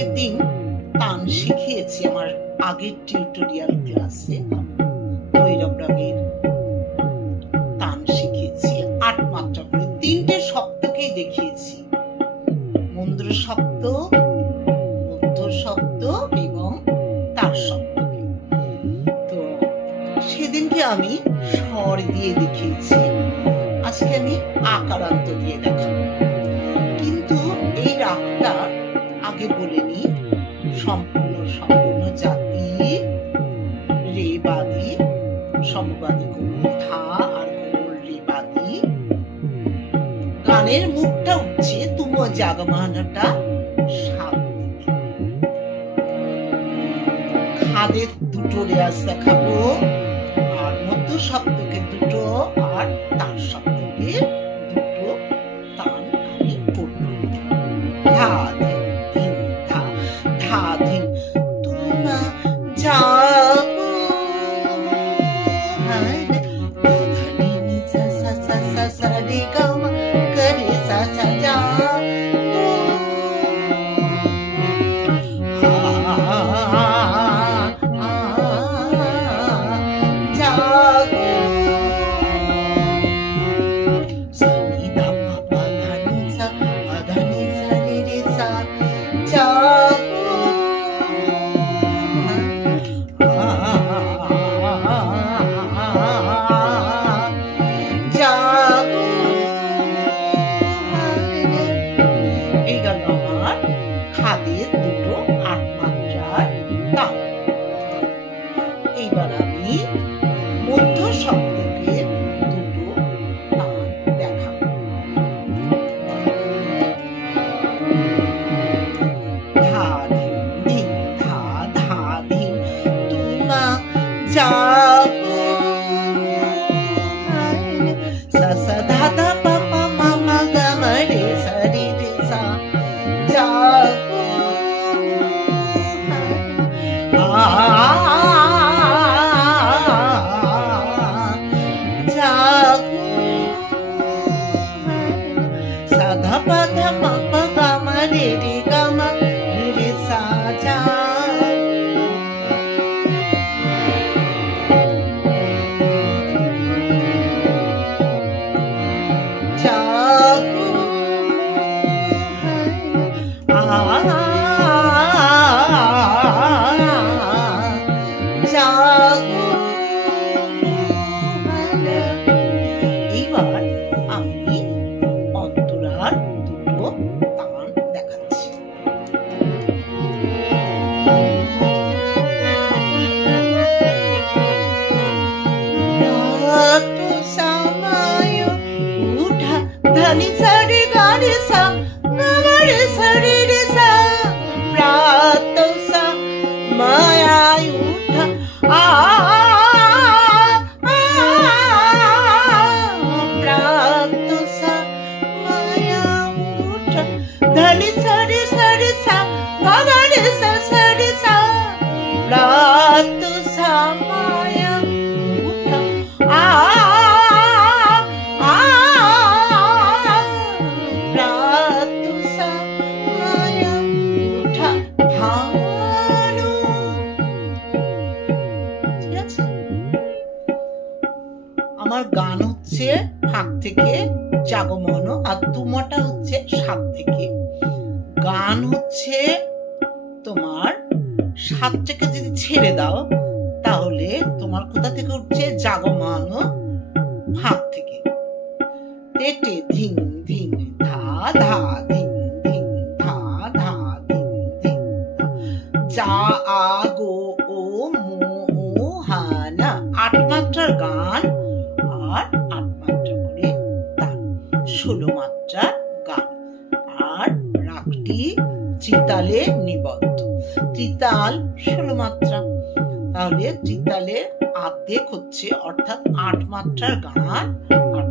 আগের দিন তান শিখিয়েছি আমার আগের টিউটোরিয়াল ক্লাসে। ভৈরব রাগের তান শিখিয়েছি 8 মাত্রা করে, 3টে শব্দকেই দেখিয়েছি, মন্দ্র শব্দ, মধ্য শব্দ এবং তার শব্দকে। তো সেদিনকে আমি স্বর দিয়ে দেখিয়েছি, আজকে আমি আকারান্ত দিয়ে দেখাবো। কিন্তু এই রাগটা আগে বলিনি, সম্পূর্ণ জাতি, রে বাদি, সমবাদী কোমল ধা আর কোমল রে বাদি। গানের মুখটা উঠছে তুম জাগমানটা সাত। খাদের 2টো রেয়াজ দেখাবো, আর মধ্য শব্দকে 2টো আর তার শব্দকে 2টো তান আমি করব। ধা ধিন ধা, ধা ধিন তুমা জাগো হায়, ধা নি নি সা সা সা সা সা রে গা মা করে সা সা জা আমার গান হচ্ছে ফাঁক থেকে জাগমন, আর তুমাটা হচ্ছে সাত থেকে। গান হচ্ছে তোমার 7 থেকে যদি ছেড়ে দাও তাহলে তোমার কোথা থেকে উঠছে? জাগমন ফাঁক থেকে। তেটে ধিন ধিন ধা ধা ধিন ধিন ধা ধা ধিন ধিন যা আ গো ও মো হা না। 8 মাত্রার গান আর 8 মাত্রা করে তান, 16 মাত্রার গান। আর রাগটি ত্রিতালে নিবদ্ধ। ত্রিতাল 16 মাত্রা, তাহলে ত্রিতালের আর্ধেক হচ্ছে, অর্থাৎ 8 মাত্রার গান, 8